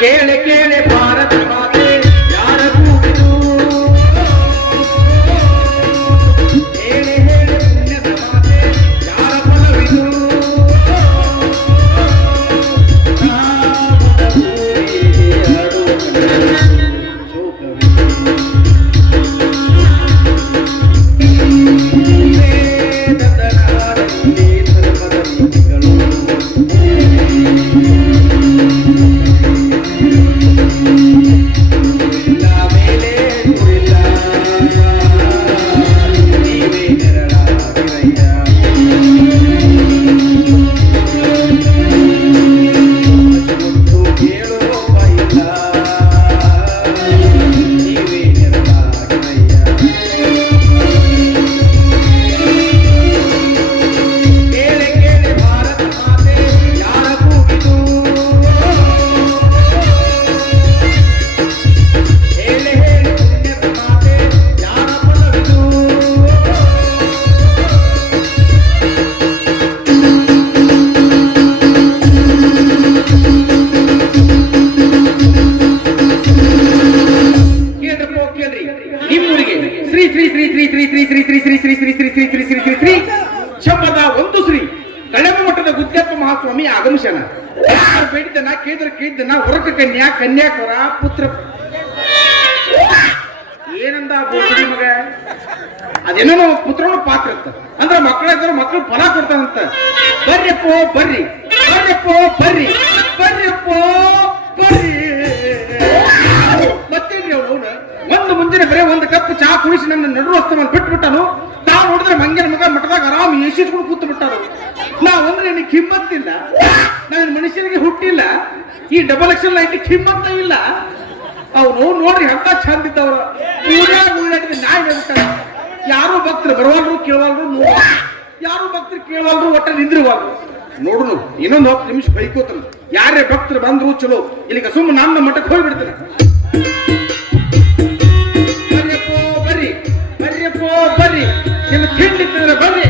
ಕೇಳೆ ಕೇಳೆ ಭಾರತ ಮಾತೆ ಯಾರ ಕೂಗಿದು ಹೇಳೆ ಹೇಳೆ ಪುಣ್ಯದ ಮಾತೆ ಯಾರ ಫಲವಿದು ಶಂಬದ ಒಂದು ಶ್ರೀ ಕಳೆಮ ಮಠದ ಗುದ್ದಪ್ಪ ಮಹಾಸ್ವಾಮಿ ಆಗಮಶನ ಬೇಡಿದನ ಕೇಂದ್ರ ಕೇಳಿದನ ಹೊರಕ ಕನ್ಯಾ ಕನ್ಯಾಕುರ ಪುತ್ರ ಏನಂದ ಬೋಡಿ ಮಗ ಅದೇನೋ ಪುತ್ರನ ಪಾತ್ರ ಇರ್ತ ಅಂದ್ರೆ ಮಕ್ಕಳಿದ್ರು ಮಕ್ಕಳು ಫಲ ಕೊಡ್ತಾರಂತ ಬರ್ರಿಪ್ಪೋ ಬರ್ರಿ ಬರ್ರಿಪ್ಪೋ ಬರ್ರಿ ಬರ್ರಿಪ್ಪೋ ಬರ್ರಿ ಮತ್ತೇನ್ರಿ ಅವನು ಒಂದು ಮುಂಜಾನೆ ಬರೇ ಒಂದು ಕಪ್ ಚಹಾ ಕುಡಿಸಿ ನನ್ನ ನಡುವಸ್ತವನ್ನು ಬಿಟ್ಬಿಟ್ಟನು ತಾವು ನೋಡಿದ್ರೆ ಮಂಗನ ಮಗ ಮಠದಾಗ ಆರಾಮ್ ಎಸಿಟ್ಕೊಂಡು ಕೂತು ಬಿಟ್ಟಾರು ನಾವಂದ್ರೆ ನಿನಗೆ ಕಿಮ್ಮತ್ತಿಲ್ಲ ನಾನು ಮನುಷ್ಯನಿಗೆ ಹುಟ್ಟಿಲ್ಲ ಈ ಡಬಲ್ ಎಕ್ಸೆಲ್ ಲೈಟ್ ಕಿಮ್ಮತ್ತ ಇಲ್ಲ ಅವನು ನೋಡ್ರಿ ಅಂತ ಚಂದ ಇದ್ದವ್ರ ಉಳ್ಳಾಡಿದ ನಾಯಿ ಹೇಳ್ತಾರೆ ಯಾರು ಭಕ್ತರು ಬರುವಲ್ರು ಕೇಳವಲ್ರು ಯಾರು ಭಕ್ತರು ಕೇಳವಲ್ರು ಒಟ್ಟ ನಿಂದ್ರವಲ್ರು ನೋಡ್ರು ಇನ್ನೊಂದು 10 ನಿಮಿಷ ಬೈಕೋತಾನ ಯಾರೇ ಭಕ್ತರು ಬಂದ್ರು ಚಲೋ ಇಲ್ಲಿಗ ಸುಮ್ಮನೆ ನನ್ನ ಮಠಕ್ಕೆ ಹೋಗ್ಬಿಡ್ತಾನೆ ಬರ್ರಿ ಬರ್ರಿಯಪ್ಪೋ ಬರ್ರಿ ನಿಮ್ಮ ತಿಂಡಿ ತಿಂದ್ರೆ ಬರ್ರಿ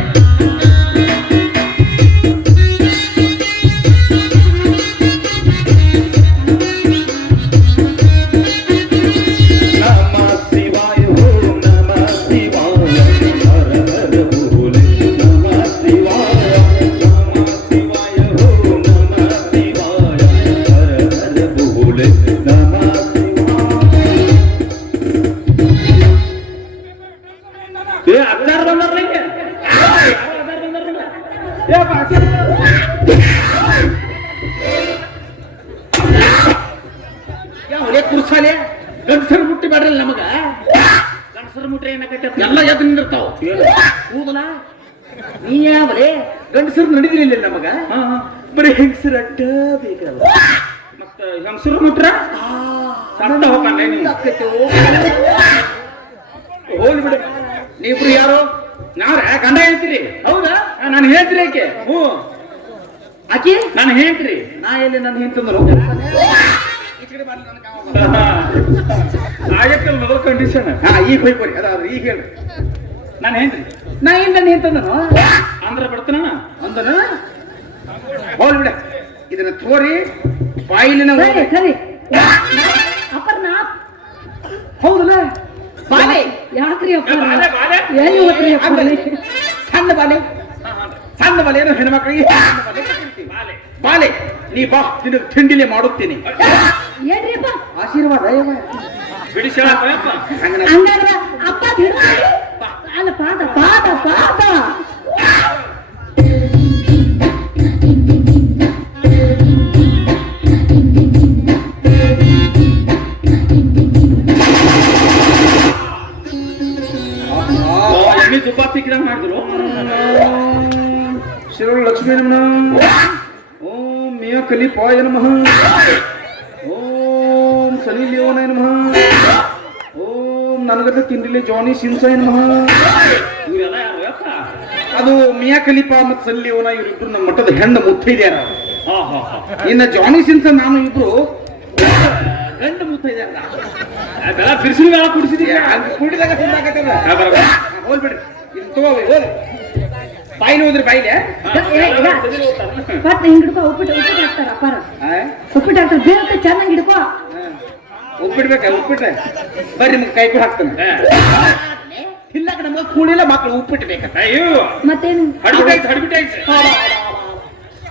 ಕುರ್ಸಾಲೆ ಗಂಡಸರು ಮುಟ್ಟಿ ಬೇಡ್ರಲ್ಲ ನಮಗ ಗಂಡಸರು ಮುಟ್ರೆ ಏನಾಗೈತೆ ಎಲ್ಲ ಎದ್ದು ನಿಂದಿರ್ತಾವ ಕೂದಲ ನೀ ಯಾವಲೇ ಗಂಡಸರು ನಡಿದಿರಲಿಲ್ಲ ನಮಗ ಬರೀ ಹೆಂಗಸರು ಅಡ್ಡ ಬೇಕಲ್ಲ ಮತ್ತ ಹೆಂಗಸರು ಮುಟ್ರ ಸಣ್ಣ ಹೋಗ್ಲಿ ಬಿಡಿ ನೀವ್ರು ಯಾರು ನಾವ್ರ ಗಂಡ ಹೇಳ್ತೀರಿ ಹೌದಾ ನಾನು ಹೇಳ್ತೀರಿ ಆಕೆ ಆಕಿ ನಾನು ಹೇಳ್ತೀರಿ ನಾ ಎಲ್ಲಿ ನಾನು ಹೇಳ್ತಂದ್ರು ಆಗತ್ತಲ್ಲ ಮೊದಲ ಕಂಡೀಷನ್ ಈಗ ಹೋಯ್ಕೊರಿ ಅದಾದ್ರೆ ಈಗ ಹೇಳ್ರಿ ನಾನು ಹೇಳ್ರಿ ನಾ ಏನ್ ನಾನು ಹೇಳ್ತಂದನು ಅಂದ್ರ ಬಿಡ್ತಾನ ಅಂದನ ಹೋಗ್ಲಿ ಬಿಡ ಇದನ್ನ ತೋರಿ ಬಾಯಿಲಿನ ಸರಿ ಅಪರ್ಣ ಹೌದಲ್ಲ ಬಾಲೆ ಯಾಕ್ರಿ ಸಣ್ಣ ಬಾಲೆ ಸಣ್ಣ ಬಾಲೆ ಏನೋ ಹೆಣ್ಮಕ್ಳಿಗೆ ಬಾಲೆ ನೀ ಬಾ ನಿನಗೆ ತಿಂಡಿಲೆ ಮಾಡುತ್ತೀನಿ ಆಶೀರ್ವಾದ ಅಪ್ಪ ಅಲ್ಲ ಪಾದ ಪಾದ ಪಾದ ತುಪ್ಪ ಸಿಕ್ಕಿದಂಗ ಮಾಡಿದ್ರು ಶಿವ ಲಕ್ಷ್ಮೀ ನಮಃ ಓಂ ಮಿಯ ಕಲಿ ಪಾಯ ನಮಃ ಓಂ ಸನಿ ಲಿಯೋನಾಯ ನಮಃ ಓಂ ನನಗದ ತಿಂಡಿಲಿ ಜಾನಿ ಸಿನ್ಸಾಯ ನಮಃ ಇವರೆಲ್ಲ ಯಾರು ಅದು ಮಿಯಾ ಖಲೀಫಾ ಮತ್ತು ಸನಿ ಲಿಯೋನ ಇವರಿಬ್ರು ನಮ್ಮ ಮಠದ ಹೆಣ್ಣು ಮುತ್ತೈದ್ಯಾರ ಇನ್ನ ಜಾನಿ ಸಿನ್ಸನ್ ನಾನು ಇಬ್ರು ಗಂಡು ಮುತ್ತೈದ್ಯಾರ ಅದೆಲ್ಲ ಬಿರ್ಸಿನ ಬೇಡ ಕುಡಿಸಿದೀವಿ ಕುಡಿದಾಗ ಹೋಗ್ಬಿಡ್ರಿ ಇಲ್ಲಿ ತಗೋವಿ ಹೋಗಿ ಬಾಯಿನ ಹೋದ್ರಿ ಬಾಯಿಲೆ ಹಿಡ್ಕೋ ಉಪ್ಪಿಟ್ಟು ಹಾಕ್ತಾರ ಅಪ್ಪಾರ ಉಪ್ಪಿಟ್ಟು ಹಾಕ್ತಾರ ಬೇರೆ ಚೆನ್ನಾಗಿ ಹಿಡ್ಕೋ ಉಪ್ಪಿಡ್ಬೇಕ ಉಪ್ಪಿಟ್ರೆ ಬರ್ರಿ ನಿಮ್ಗೆ ಕೈ ಕೂಡ ಹಾಕ್ತಾನೆ ಇಲ್ಲ ನಮ್ಗೆ ಕೂಳಿಲ್ಲ ಮಕ್ಕಳು ಉಪ್ಪಿಟ್ಬೇಕಂತ ಅಯ್ಯೋ ಮತ್ತೇನು ಹಡಿಬಿಟ್ಟೈತೆ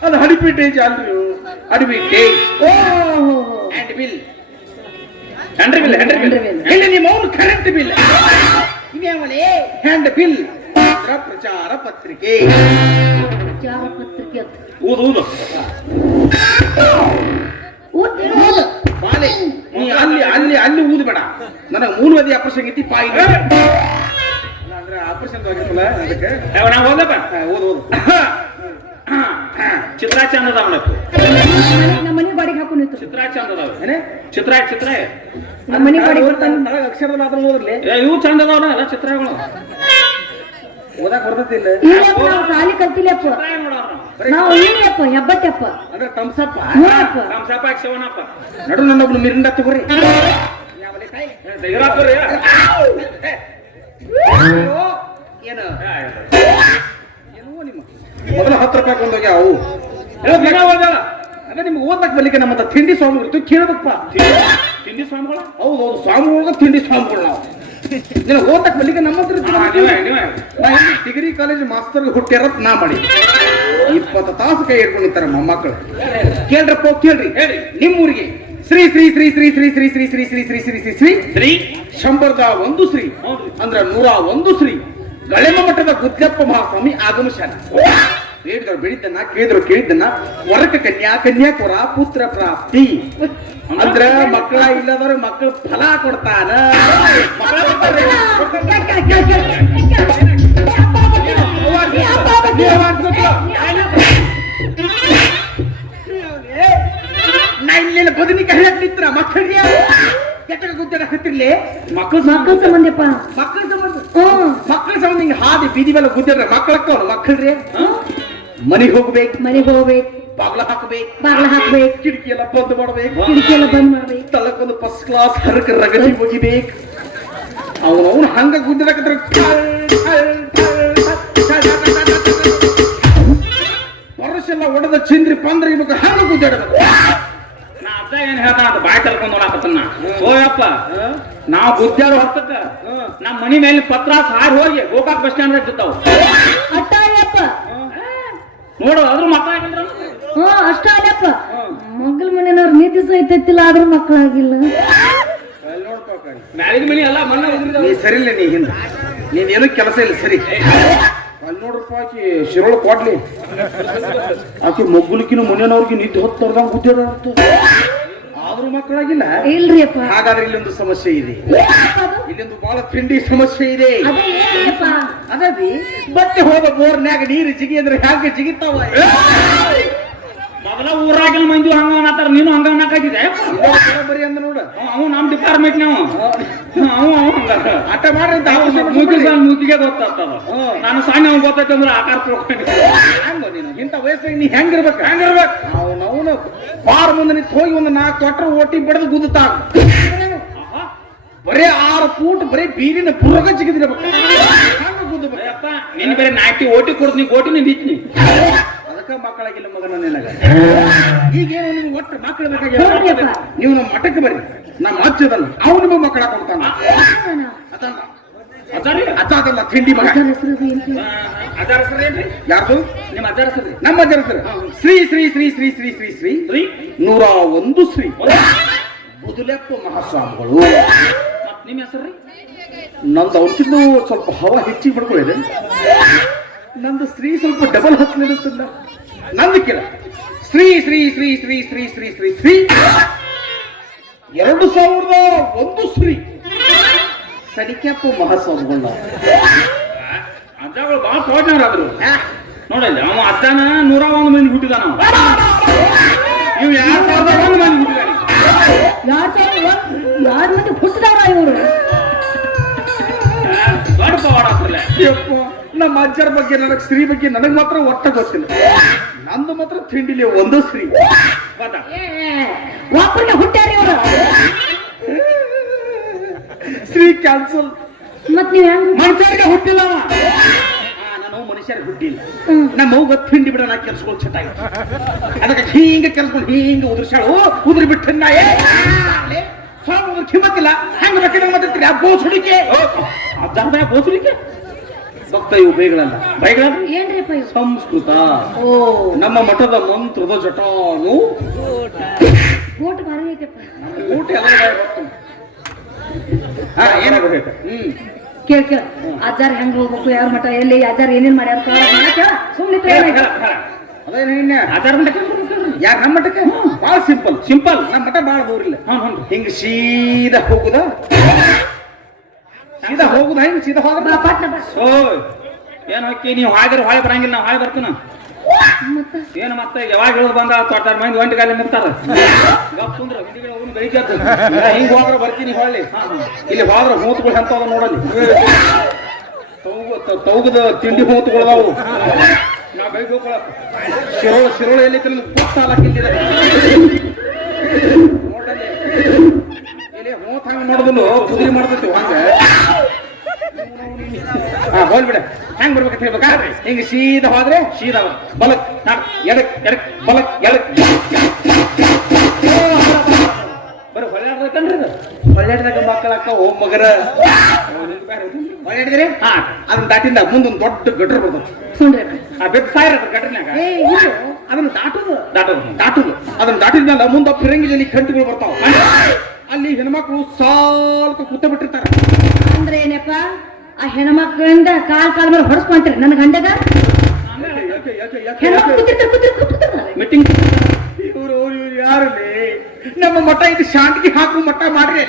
ಅದು ಹಡಿಪಿಟ್ಟೇಜ್ ಅಲ್ರಿ ಹಡಿಪಿಟ್ಟೇಜ್ ಓ ಆ್ಯಂಡ್ ಬಿಲ್ ಹಂಡ್ರಿ ಬಿಲ್ ಇಲ್ಲ ನಿಮ್ಮ ಅವನು ಕರೆಂಟ್ ಬಿಲ್ ಇನ್ಯಾವಲೇ ಹ್ಯಾಂಡ್ ಬಿಲ್ ಪ್ರಚಾರ ಪತ್ರಿಕೆ ಜಾರ ಪತ್ರಿಕೆ ಅಂತ ಊದು ಊದು ಊದ್ ಬಾಲೆ ನೀ ಅಲ್ಲಿ ಅಲ್ಲಿ ಅಲ್ಲಿ ಊದ್ಬೇಡ ನನಗೆ ಮೂಲವದಿ ಆಪರೇಷನ್ ಐತಿ ಪಾಯಿ ಅಂದ್ರೆ ಆಪರೇಷನ್ ಆಗಿರ್ತಲ್ಲ ಅದಕ್ಕೆ ನಾವು ಹೋದಪ್ಪ ಓದು ಓದು ಚಿತ್ರ ಚಂದ ಅದಾವ ನಮ್ಮ ಮನೆ ಬಾಡಿಗೆ ಹಾಕೊಂಡು ನಿಂತು ಚಿತ್ರ ಚಂದ ಅದಾವ ಏನೇ ಚಿತ್ರ ಚಿತ್ರ ನಮ್ಮ ಮನೆ ಬಾಡಿಗೆ ಬರ್ತಾನೆ ನನಗೆ ಅಕ್ಷರದಲ್ಲಿ ಆದ್ರೂ ಓದ್ಲಿ ಇವು ಚಂದ ಅದಾವಲ್ಲ ಎಲ್ಲ ಚಿತ್ರಗಳು ಓದಕ್ ಬರ್ತದಿಲ್ಲ ಇಲ್ಲಪ್ಪ ನಾವು ಸಾಲಿ ಕಲ್ತಿಲ್ಲಪ್ಪ ನಾವು ಏನಪ್ಪ ಹೆಬ್ಬಟ್ಟಪ್ಪ ಅಂದ್ರೆ ತಮ್ಸಪ್ಪ ಹ್ಞೂನಪ್ಪ ನಮ್ಮ ಸಾಪಾಕ್ ಶಿವನಪ್ಪ ನಡು ನನ್ನೊಬ್ಳು ಮಿರಿಂಡ ತಗೋರಿ ಇರಾತ್ರಿ ಏನು ಏನೋ ನಿಮ್ಮ ಮೊದಲ 10 ರೂಪಾಯಿ ಕೊಂಡೋಗಿ ಅವು ದಿನ ಹೋದಲ್ಲ ಅದೇ ನಿಮ್ಗೆ ಓದಕ್ ಬಲಿಕೆ ನಮ್ಮ ತಿಂಡಿ ಸ್ವಾಮಿ ಇರ್ತೀವಿ ಕೇಳಬೇಕಪ್ಪ ತಿಂಡಿ ಸ್ವಾಮಿಗಳ ಹೌದು ಹೌದು ಸ್ವಾಮಿಗಳು ತಿಂಡಿ ಸ್ವಾಮಿಗಳು ನಾವು ನೀನು ಓದಕ್ ಬಲಿಕೆ ನಮ್ಮ ಹತ್ರ ಡಿಗ್ರಿ ಕಾಲೇಜ್ ಮಾಸ್ತರ್ ಹುಟ್ಟಿರತ್ ನಾ ಮಾಡಿ 20 ತಾಸು ಕೈ ಹಿಡ್ಕೊಂಡು ನಿಂತಾರ ಮೊಮ್ಮಕ್ಕಳು ಕೇಳ್ರಪ್ಪ ಕೇಳ್ರಿ ಹೇಳಿ ನಿಮ್ಮೂರಿಗೆ ಶ್ರೀ ಶ್ರೀ ಶ್ರೀ ಶ್ರೀ ಶ್ರೀ ಶ್ರೀ ಶ್ರೀ ಶ್ರೀ ಶ್ರೀ ಶ್ರೀ ಶ್ರೀ ಶ್ರೀ ಶ್ರೀ ಶ್ರೀ ಶಂಬರದ ಒಂದು ಶ್ರೀ ಅಂದ್ರ 101 ಶ್ರೀ ಗಳೆಮ ಮಠದ ಗುದ್ದಪ್ಪ ಮಹಾಸ್ವಾಮಿ ಆಗಮಶಾನ ಬೇಡಿದ್ರು ಬೇಡಿದ್ದನ್ನ ಕೇಳಿದ್ರು ಕೇಳಿದ್ದನ್ನ ವರಕ ಕನ್ಯಾ ಕನ್ಯಾಕುರ ಪುತ್ರ ಪ್ರಾಪ್ತಿ ಅಂದ್ರ ಮಕ್ಕಳ ಇಲ್ಲದವ್ರ ಮಕ್ಕಳು ಫಲ ಕೊಡ್ತಾನ ನಾ ಇಲ್ಲೆಲ್ಲ ಬದನಿಕಾಯಿ ಹಾಕ್ಲಿತ್ರ ಮಕ್ಕಳಿಗೆ ಕೆಟ್ಟ ಗುದ್ದಾಡ ಹತ್ತಿರ್ಲಿ ಮಕ್ಕಳ ಸಂಬಂಧಪ್ಪ ಮಕ್ಕಳ ಸಂಬಂಧ ಮಕ್ಕಳ ಸಂಬಂಧ ಹಿಂಗ ಹಾದಿ ಬೀದಿ ಮೇಲೆ ಗುದ್ದಾಡ್ರೆ ಮಕ್ಕಳಕ್ಕವನು ಮಕ್ಕಳ್ರಿ ಮನೆಗೆ ಹೋಗ್ಬೇಕು ಮನೆಗೆ ಹೋಗ್ಬೇಕು ಬಾಗ್ಲ ಹಾಕ್ಬೇಕು ಬಾಗ್ಲ ಹಾಕ್ಬೇಕು ಕಿಟಕಿ ಎಲ್ಲ ಬಂದ್ ಮಾಡ್ಬೇಕು ಕಿಟಕಿ ಎಲ್ಲ ಬಂದ್ ಮಾಡ್ಬೇಕು ತಲಕ್ಕೊಂದು ಫಸ್ಟ್ ಕ್ಲಾಸ್ ಹರಕ ರಗತಿ ಹೋಗಿಬೇಕು ಅವನವನು ಹಂಗ ಗುದ್ದಾಡಕತ್ರ ಪರಸೆಲ್ಲ ಒಡೆದ ಚಿಂದ್ರಿ ಪಂದ್ರ ಇವಾಗ ಹಂಗ ಗುದ್ದಾಡಬೇಕು ನಾ ಅಜ್ಜ ಏನ್ ಹೇಳ್ತಾನ ಅಂತ ಬಾಯ್ ತಲ್ಕೊಂಡ್ ನೋಡಾಕತ್ತನ್ನ ಓಯಪ್ಪ ನಾವು ಗುದ್ದಾರು ಹೊರ್ತಕ್ಕ ನಮ್ಮ ಮನಿ ಮೇಲೆ ಪತ್ರ ಸಾರಿ ಹೋಗಿ ಗೋಕಾಕ್ ಬಸ್ ಸ್ಟ್ಯಾಂಡ್ ಇರ್ತಾವ ಅಟ್ಟಾಯಪ್ಪ ನೋಡು ಅದ್ರ ಮಕ್ಕಳ ಆಗಿದ್ರ ಅಷ್ಟ ಅಲ್ಲಪ್ಪ ಮಗ್ಳ ಮನೆಯವ್ರು ನೀತಿ ಸಹಿತಿಲ್ಲ ಆದ್ರೂ ಮಕ್ಕಳಾಗಿಲ್ಲ ಮ್ಯಾಲಿನ ಮನಿ ಎಲ್ಲ ಮಣ್ಣ ನೀ ಸರಿ ಇಲ್ಲ ನೀ ಹಿಂದ ನೀನೇನು ಕೆಲಸ ಇಲ್ಲ ಸರಿ ಅಲ್ಲಿ ನೋಡ್ರಪ್ಪ ಆಕಿ ಶಿರೋಳ ಕೊಡ್ಲಿ ಆಕಿ ಮೊಗ್ಗುಲಿಕಿನ ಮನೆಯವ್ರಿಗೆ ನಿದ್ದೆ ಹೊತ್ತರ್ದಂಗ ಗುದ್ದಾಡ ಆದ್ರೂ ಮಕ್ಕಳಾಗಿಲ್ಲ ಇಲ್ರಿ ಅಪ್ಪ ಹಾಗಾದ್ರೆ ಇಲ್ಲೊಂದು ಸಮಸ್ಯೆ ಇದೆ ಅದು ಇಲ್ಲೊಂದು ಬಹಳ ತಿಂಡಿ ಸಮಸ್ಯೆ ಇದೆ ಅದೇ ಏನಪ್ಪ ಅದದಿ ಬಟ್ಟೆ ಹೋದ ಬೋರ್ನ್ಯಾಗ ನೀರು ಜಿಗಿ ಅಂದ್ರೆ ಹ್ಯಾಗೆ ಜಿಗಿತಾವ ಮೊದಲ ಊರಾಗಿನ ಮಂದಿ ಹಂಗ ಅನ್ನತ್ತಾರ ನೀನು ಹಂಗ ಅನ್ನಕಾಯ್ತಿದೆ ಬರೀ ಅಂದ ನೋಡ ಅವ್ ನಮ್ ಡಿಪಾರ್ಟ್ಮೆಂಟ್ ನಾವು ಅವ್ ಹಂಗ ಆಟ ಮಾಡ್ರಿ ಅಂತ ಮೂತಿಗೆ ಗೊತ್ತಾಗ್ತದ ನಾನು ಸಣ್ಣ ಅವ್ನು ಗೊತ್ತೈತೆ ಅಂದ್ರೆ ಆಕಾರ ತಿಳ್ಕೊಂಡು ಹಂಗ ನೀನು ಇಂಥ ವಯಸ್ಸಿಗೆ ನೀ ಹೆಂಗಿರ್ಬೇಕು ಅವನು ಬಾರ್ ಮುಂದೆ ನಿಂತು ಹೋಗಿ ಒಂದು 4 ಕೊಟ್ರ ಓಟಿ ಬಡದು ಗುದ್ದುತ್ತಾ ಬರೇ 6 ಫೂಟ್ ಬರೀ ಬೀರಿನ ಬುರ್ಗ ಜಿಗಿದಿರ್ಬೇಕು ಹಂಗ ಗುದ್ದಬೇಕಪ್ಪ ನೀನ್ ಬೇರೆ ನಾಟಿ ಓಟಿ ಕೊಡ್ತೀನಿ ಓಟಿನ ಬಿತ್ನಿ ಅದಕ್ಕ ಮಕ್ಕಳಾಗಿಲ್ಲ ಮಗನ ನಿನಗ ಈಗೇನು ನಿಮ್ಗೆ ಒಟ್ಟು ಮಕ್ಕಳು ಬೇಕಾಗಿ ನೋಡ್ರಿಯಪ್ಪ. ನೀವು ನಮ್ಮ ಮಠಕ್ಕೆ ಬರ್ರಿ ನಮ್ಮ ಅಜ್ಜದಲ್ಲ ಅವ್ನು ನಿಮಗೆ ಮಕ್ಕಳ ಕೊಡ್ತಾನ ಅದಲ್ಲ ಅದಾರಿ ಅಜ್ಜದಲ್ಲ ತಿಂಡಿ ಮಗ ಅಜ್ಜನ ಹೆಸರು ಏನ್ರಿ? ಅದಾರ ಹೆಸರು ಏನ್ರಿ ಯಾರ್ದು ನಿಮ್ಮ ಅಜ್ಜಾರ ಹೆಸರು ನಮ್ಮ ಅಜ್ಜರ ಹೆಸರು ಶ್ರೀ ಶ್ರೀ ಶ್ರೀ ಶ್ರೀ ಶ್ರೀ ಶ್ರೀ ಶ್ರೀ ರೀ 101 ಶ್ರೀ ಬುದುಲೆಪ್ಪ ಮಹಾಸ್ವಾಮಿಗಳು ಮತ್ ನಿಮ್ಮ ಹೆಸರು ರೀ ನಂದು ಅವ್ರಿಗಿಂತ ಸ್ವಲ್ಪ ಹವಾ ಹೆಚ್ಚಿಗೆ ಪಡ್ಕೊಳ್ಳಿದೆ ನಂದು ಶ್ರೀ ಸ್ವಲ್ಪ ಡಬಲ್ ಹತ್ತಲಿರುತ್ತಿಲ್ಲ ನಂದು ಕೇಳ ಶ್ರೀ ಶ್ರೀ ಶ್ರೀ ಶ್ರೀ ಶ್ರೀ ಶ್ರೀ ಶ್ರೀ ಶ್ರೀ 2001 ಶ್ರೀ ಸಡಿಕ್ಯಪ್ಪ ಮಹಾಸ್ವಾಮಿಗಳು ಅಜ್ಜಗಳು ಬಾಳ ತೋಟನವ್ರಾದ್ರು ನೋಡಲ್ಲ ಅವ ಅಜ್ಜನ 101 ಮಂದಿ ಹುಟ್ಟಿದಾನ ಇವ್ 2001 ಮಂದಿ ಹುಟ್ಟಿದಾನೆ ಯಾರ್ ಮಂದಿ ಹುಟ್ಟಿದವ್ರ ಇವರು ದೊಡ್ಡ ಪವಾಡ ಆಗ್ತಲ್ಲ ಯಪ್ಪ ನಮ್ಮ ಅಜ್ಜರ ಬಗ್ಗೆ ನನಗೆ ಶ್ರೀ ಬಗ್ಗೆ ನನಗೆ ಮಾತ್ರ ಒಟ್ಟ ಗೊತ್ತಿಲ್ಲ ನಂದು ಮಾತ್ರ ತಿಂಡಿಲಿ 1 ಶ್ರೀ ಗೊತ್ತಾ ಒಬ್ಬರನ್ನ ಹುಟ್ಟ್ಯಾರ ಇವರು ಶ್ರೀ ಕ್ಯಾನ್ಸಲ್ ಮತ್ ನೀವ್ ಹೆಂಗ್ ಮನುಷ್ಯರಿಗೆ ಹುಟ್ಟಿಲ್ಲ ಅವ. ನಾನು ಮನುಷ್ಯರಿಗೆ ಹುಟ್ಟಿಲ್ಲ ನಮ್ಮ ಅವ್ಗ ತಿಂಡಿ ಬಿಡ ನಾ ಕೆಲ್ಸಗಳು ಚಟ ಅದಕ್ಕೆ ಹಿಂಗ ಕೆಲ್ಸಕೊಂಡು ಹಿಂಗ ಉದುರ್ಸಾಳು ಉದುರಿ ಬಿಟ್ಟು ಅನ್ನೋದು ಕಿಮ್ಮತ್ತಿಲ್ಲ ಹೆಂಗ್ ಬೇಕಿದಂಗ್ ಮಾತಾಡ್ತೀರಿ ಆ ಬೋಸ್ ಹುಡುಕಿ ಅಜ್ಜಾರ ಬೋಸಲಿಕ್ಕೆ ಭಕ್ತ ಇವು ಬೈಗಳಲ್ಲ ಬೈಗಳ ಏನ್ರಿಪ್ಪ ಇವು? ಸಂಸ್ಕೃತ ಓ ನಮ್ಮ ಮಠದ ಮಂತ್ರದ ಜಟಾನು ಊಟ ಭಾರಿ ಐತೆಪ್ಪ. ಊಟ ಎಲ್ಲ ಬಾಯಿ ಬರ್ತದೆ. ಹಾ ಏನಾಗಬೇಕು ಕೇಳ್ ಅಜ್ಜಾರ್ ಹೆಂಗ್ ಹೋಗ್ಬೇಕು ಯಾರ ಮಠ ಎಲ್ಲಿ ಅಜ್ಜಾರ್ ಏನೇನ್ ಮಾಡ್ಯಾರ ಸುಮ್ಮನೆ ಅದೇನು ಇನ್ನ ಆಚಾರ ಮಟ್ಟಕ್ಕೆ ಯಾರು ನಮ್ಮ ಮಠಕ್ಕೆ ಭಾಳ ಸಿಂಪಲ್ ಸಿಂಪಲ್ ನಮ್ಮ ಮಠ ಭಾಳ ದೂರ ಇಲ್ಲ ಹ್ಞೂ ಹಿಂಗ ಸೀದಾ ಹೋಗುದ ಹಿಂಗ ಸೀದಾ ಹೋಗ ಪಟ್ನ ಬಾ ಓ ಏನು ಹೋಗಿ ನೀವು ಹಾಗೆ ಹೊಳೆ ಬರಂಗಿಲ್ಲ ನಾವು ಹೊಳೆ ಬರ್ತೀನ ಮತ್ತ ಏನು ಮತ್ತೆ ಯಾವಾಗ ಹೇಳೋದು ಬಂದ ತೊಟ್ಟಾರ ಮಂದಿ ಒಂಟಿ ಕಾಲಿ ನಿಂತಾರ ಗಪ್ ಕುಂದ್ರ ಹಿಂದಿಗೆ ಹೋಗಿ ಬೆಳಿಗ್ಗೆ ಹಿಂಗ ಹೋದ್ರ ಬರ್ತೀನಿ ಹೊಳ್ಳಿ ಇಲ್ಲಿ ಹೋದ್ರ ಮೂತ್ಗಳು ಎಂತ ನೋಡಲ್ಲಿ ತೌಗದ ತಿಂಡಿ ಮೂತ್ಗಳದಾವು ನಾವು ಬೈಕ್ ಶಿರೋಳ ಎಲ್ಲಿ ಪುಟ್ಟ ಹಾಕಿದ್ದಿದೆ ನೋಡಲ್ಲಿ ಇಲ್ಲಿ ಮೂತ್ ಹಂಗ ನೋಡಿದ್ರು ಕುದುರೆ ಮಾಡ್ತೀವಿ ಹಂಗ ಹಾ ಹೋಲ್ಬಿಡ ಹೆಂಗ್ ಬರ್ಬೇಕಂತ ಹೇಳ್ಬೇಕಾದ್ರೆ ಹಿಂಗ ಸೀದಾ ಹೋದ್ರೆ ಸೀದಾ ಬಲಕ್ ಎಡಕ್ ಎಡಕ್ ಬಲಕ್ ಎಡಕ್ ಬರೀ ಹೊಳ್ಯಾಡ್ಬೇಕನ್ರಿ ಹೊಳ್ಯಾಡ್ದಾಗ ಮಕ್ಕಳಕ್ಕ ಓ ಮಗರ ಹೊಳ್ಯಾಡಿದ್ರಿ ಹಾ ಅದನ್ನ ದಾಟಿಂದ ಮುಂದೊಂದು ದೊಡ್ಡ ಗಟ್ರ ಬರ್ತದೆ ಸುಂಡ್ರಿ ಆ ಬೆಕ್ಕ ಸಾಯಿರ ಗಟ್ರನ್ಯಾಗ ಏ ಇದು ಅದನ್ನ ದಾಟುದು ಅದನ್ನ ದಾಟಿದ್ಮೇಲೆ ಮುಂದೆ ಫಿರಂಗಿಲಿ ಕಂಟುಗಳು ಬರ್ತಾವ ಅಲ್ಲಿ ಹೆಣ್ಮಕ್ಳು ಸಾಲ್ಕ ಕೂತ ಬಿಟ್ಟಿರ್ತಾರ ಅಂದ್ರೆ ಏನಪ್ಪ ಆ ಹೆಣ್ಮಕ್ಳಿಂದ ಕಾಲ್ ಮೇಲೆ ಹೊಡ್ಸ್ಕೊಂತೀರಿ ನನ್ನ ಗಂಡಗ ಹೆಣ್ಮಕ್ಳು ಕೂತಿರ್ತಾರ ಮೀಟಿಂಗ್ ಇವ್ರು ಯಾರಲ್ಲಿ ನಮ್ಮ ಮಠ ಇದು ಶಾಂತಿಗೆ ಹಾಕು ಮಠ ಮಾಡ್ರಿ